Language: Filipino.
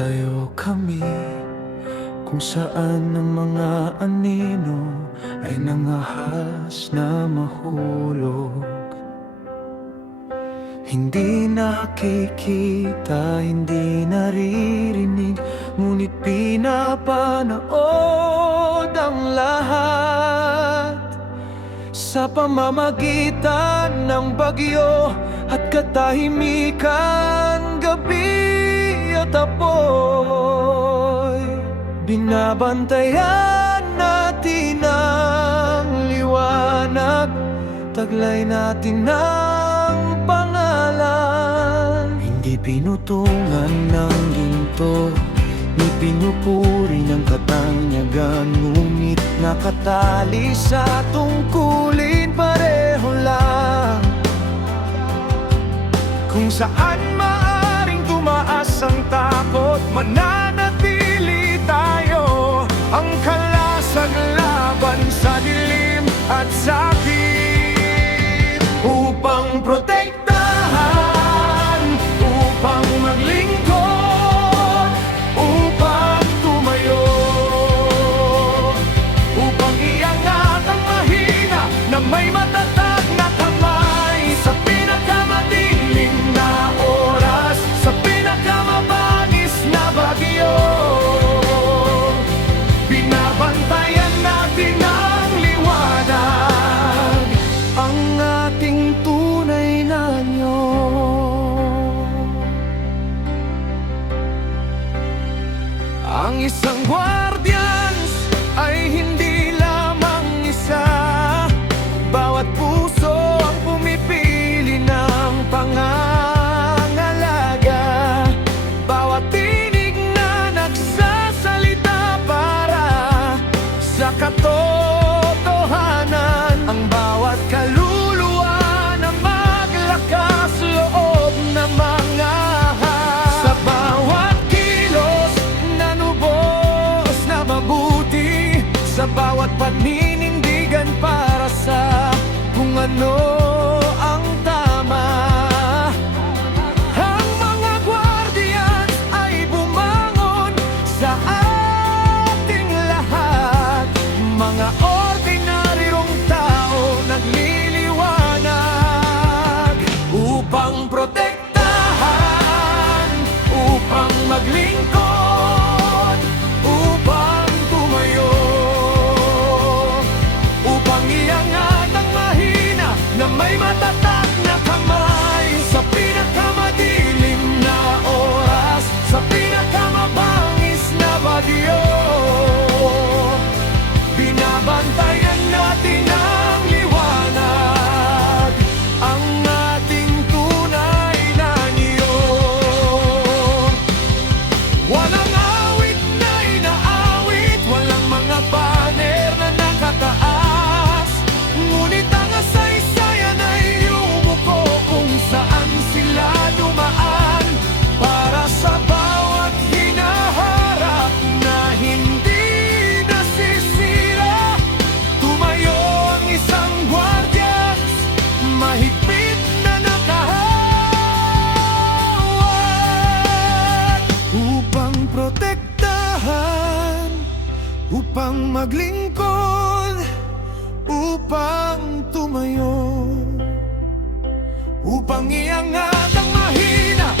Nagtayo kami kung saan ang mga anino ay nangahas na mahulog. Hindi nakikita, hindi naririnig, ngunit pinapanood ang lahat sa pamamagitan ng bagyo at katahimikan, gabi at apoy. Binabantayan natin ang liwanag, taglay natin ang pangalan. Hindi pinutungan ng ginto, ni pinupuri ng katanyagan, ngunit nakatali sa tungkulin pareho lang. Kung saan maaring tumaas ang takot, mananatili tayo ang kalasag laban sa dilim at sakit, upang protektahan, upang maglingkod, upang tumayo, upang iangat ang mahina na may matatag na kamay sa pinakamadilim na oras, sa pinakamabangis na bagyo. Binabantayan natin ang liwanag, ang ating tunay na anyo. Ang isang guardians ay hindi lamang isa, bawat puso ang pumipili ng pangangalaga, bawat tinig na nagsasalita para sa katotohanan, ang bawat kaluluwa na maglakas loob na mangahas, sa bawat kilos na lubos na mabuti, sa bawat paninindigan para sa kung ano ang tama. Ang mga guardians ay bumangon sa ating lahat, mga ordinaryong tao nagliliwanag, upang protektahan, upang maglingkod, upang tumayo, upang iangat ang mahina na may matatag na kamay sa pinakamadilim na oras, sa pinakamabangis na bagyo. Binabantayan natin ang liwanag, ang ating tunay na anyo. Walang awit na inaawit, walang mga banner na nakataas, ngunit ang kasaysayan ay yumuko kung saan sila dumaan, para sa bawat hinaharap na hindi nasisira. Tumayo ang isang guardians, mahigpit na nakahawak, upang protektahan, upang maglingkod, upang tumayo, upang iangat ang mahina